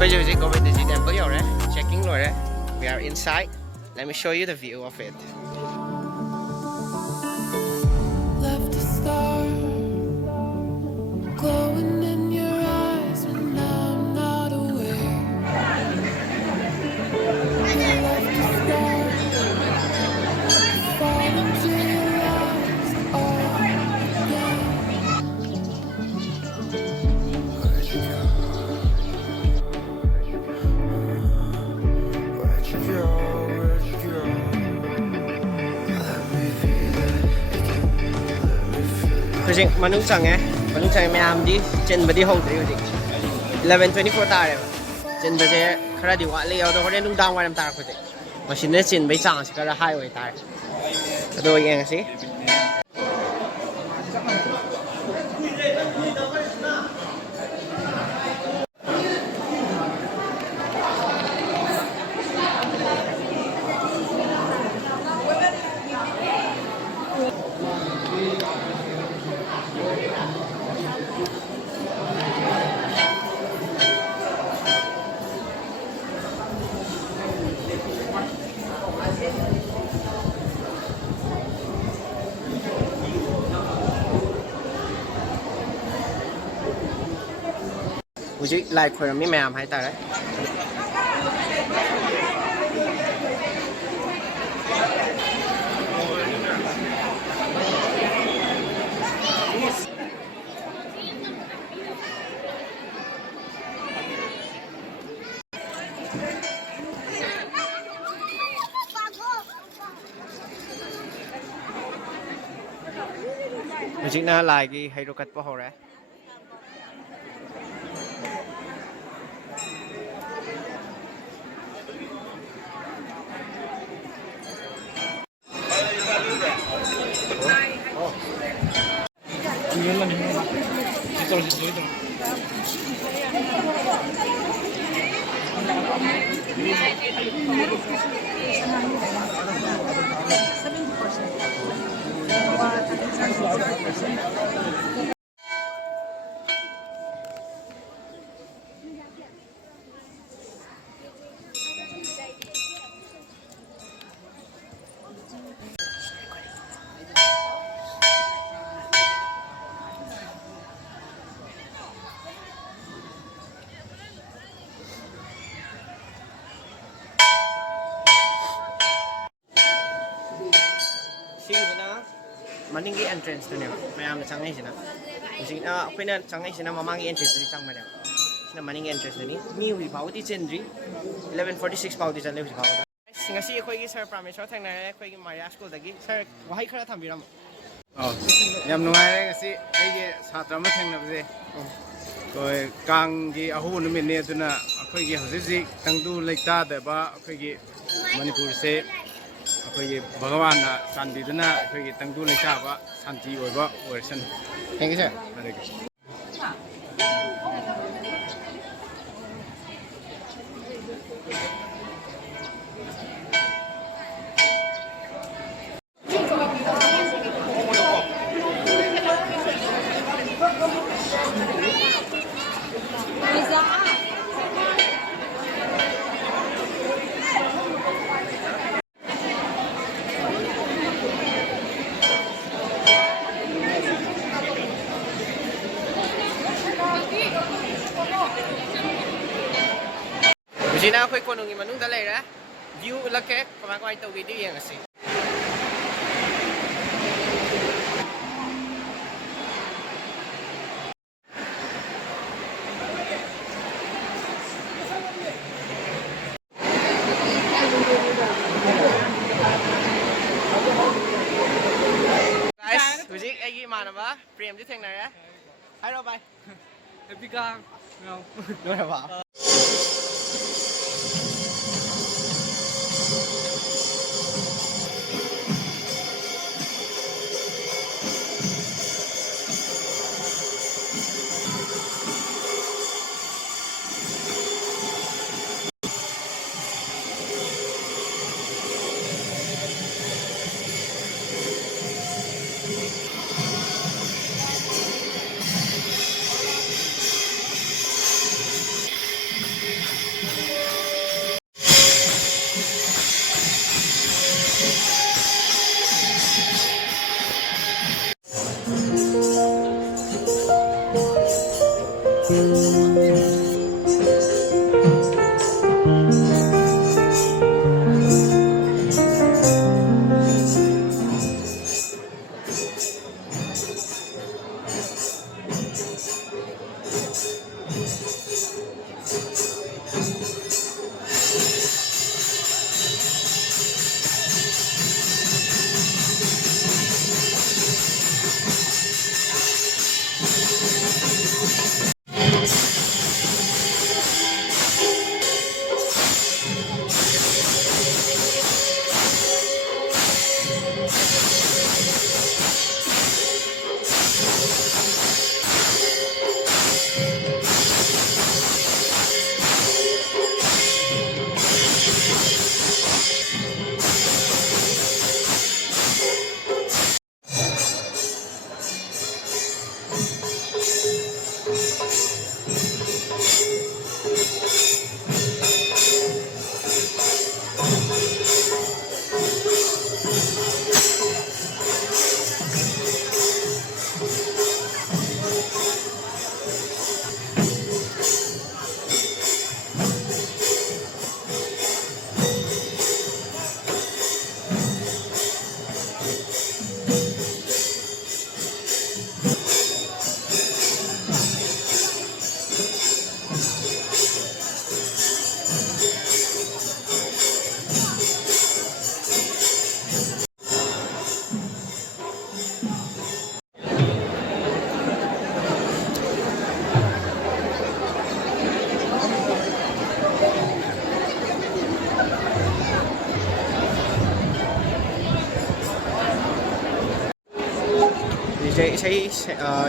Govindaji temple checking we are inside. Let me show you the view of it. Left a star glowing in your eyes when I'm not aware. You left a star fall into your eyes all again. Where'd you go? Where'd you go? Where'd you go? Let me feel it again. Let me feel it. Hujik manung change mayam di chen badi howdri hujik 11:24 tare chen baje khara di wale yaw do hore nung dang waram tar khujik machine ne chen bai chang se kara high oi tar ado yeng si hujik lai khoram mi mayam hai tar hujik na lai gi hairo kat pa hore maningi entrance to name mayam na changai sina using na apina changai sina mamangi entrance ni chang madam sina maningi entrance ni mi wi bawti chendri 11:46 bawti chale wi bawta ngasi khoi gi sir prameshwar thangna khoi gi maria school dagi sir wahai khara thambiram yam nungai ngasi aige satra ma thangnabje koi kang gi ahu numit ne aduna akhoi gi hojiji tangdu leita da ba akhoi gi manipur se akhoi gi bhagwan na chandiduna akhoi gi tangdu leita ba santi oiba oisan thank you sir Sina khoi konungi manung da leira view lake kamai tau gi di yang asi guys hujik agi manaba prem ji thengna ra hai ro bye happy kang no no ba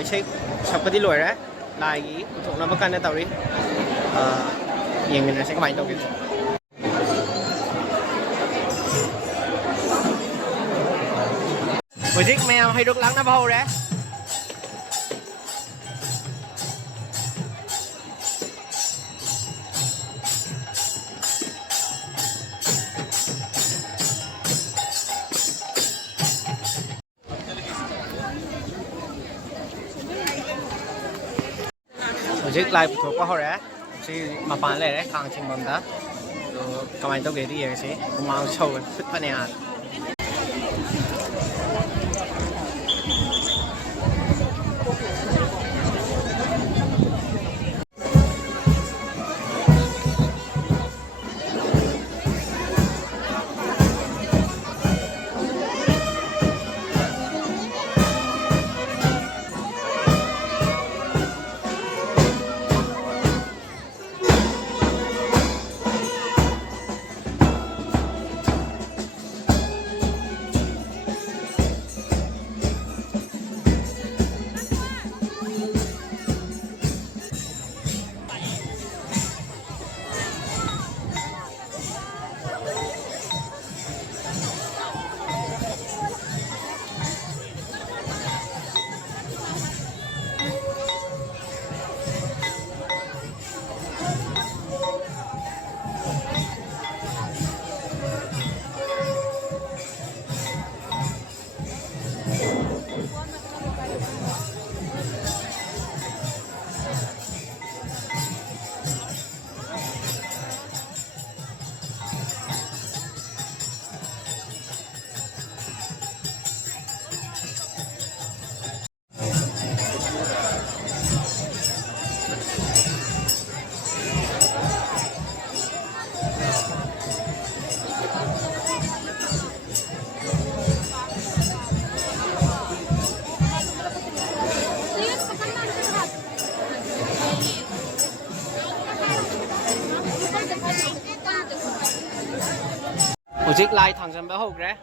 isay sapadi loire lagi untuk nama kan tahu ri yang ini saya kemain tahu gitu Ojik mày hay được lắng na bao đấy Ojik live thuộc qua hồi đấy si mà bán lại đấy Kang Chingba đó rồi kemain tahu gitu ya sih mau show fit panengan Ojik lai thằng dân bé hộp đấy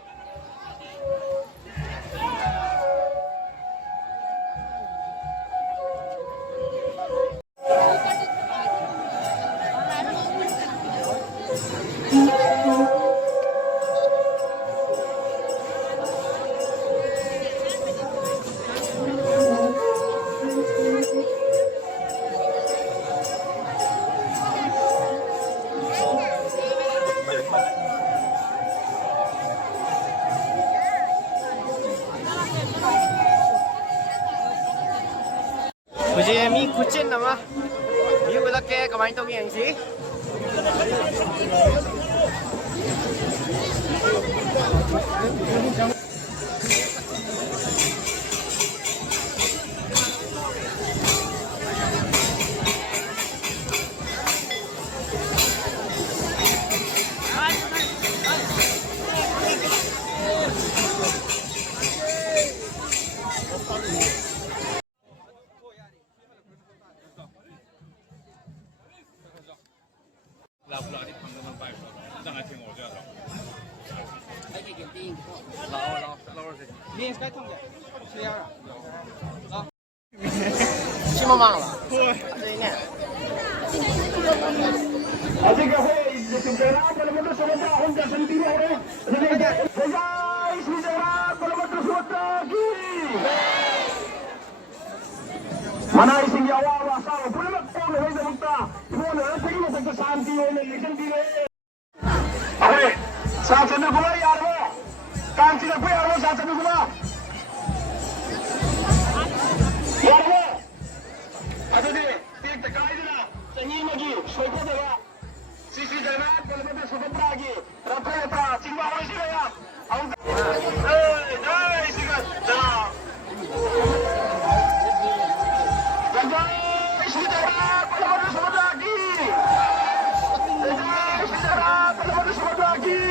Chingba. You will look at kamay to yung si. 심어망 라. Así que fue desintegrado por el metro Sobota, Honda sentido ahora. ¡Vengáis, desintegrado por el metro Sobota aquí! Mana ising yawa wasa, pula magpulo ay damagta. Ibuno, ang tingin mo sa santi o ng isang dire. Okay, sa sabi ko ba yaro? Kang Chingba yaro sa sabi ko ba? Yaro! Ato di, tig takay na. Sa magi, soy ko diba? Sisi Jagannath, Balabhadra, Subhadra lagi. Rath Yatra, Chingba ko sila ya. Ang Jai Sigat. Jai Sri Jagannath, Balabhadra, Subhadra lagi. Jai Sri Jagannath, Balabhadra, Subhadra lagi.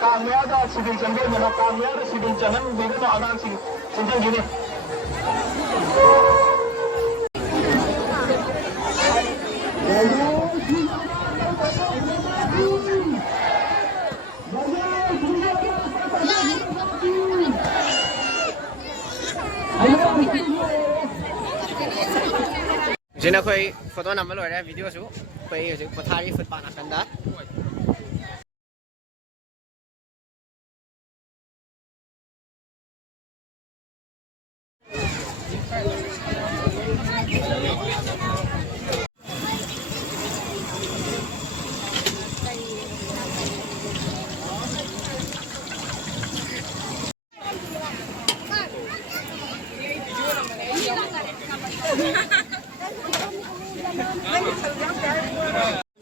Kang Meitei sidin changge na Kang Meitei sidin changan bigo na agang sinjang gini. Jina koi photo number lo ada video su. Koi pothari foot pa nakanda.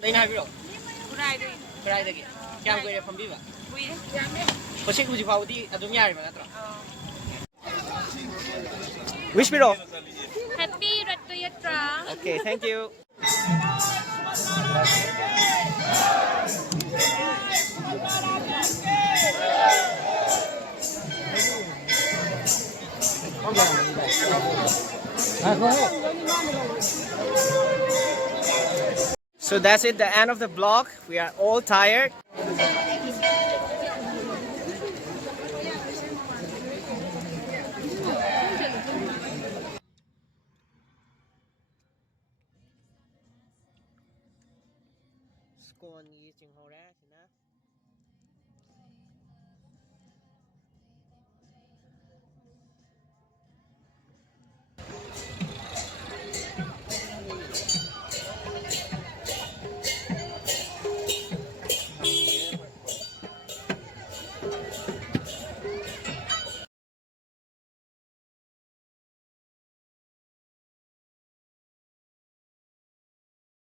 Đây này bro. Kurai dagi. Kya ko ire pambi ba? Kuire. Kasi kuji pawdi adum yari ba natro. Wish bro. Happy Rath Yatra. Okay, thank you. So that's it, the end of the vlog. We are all tired. Scone yi ching ho ra,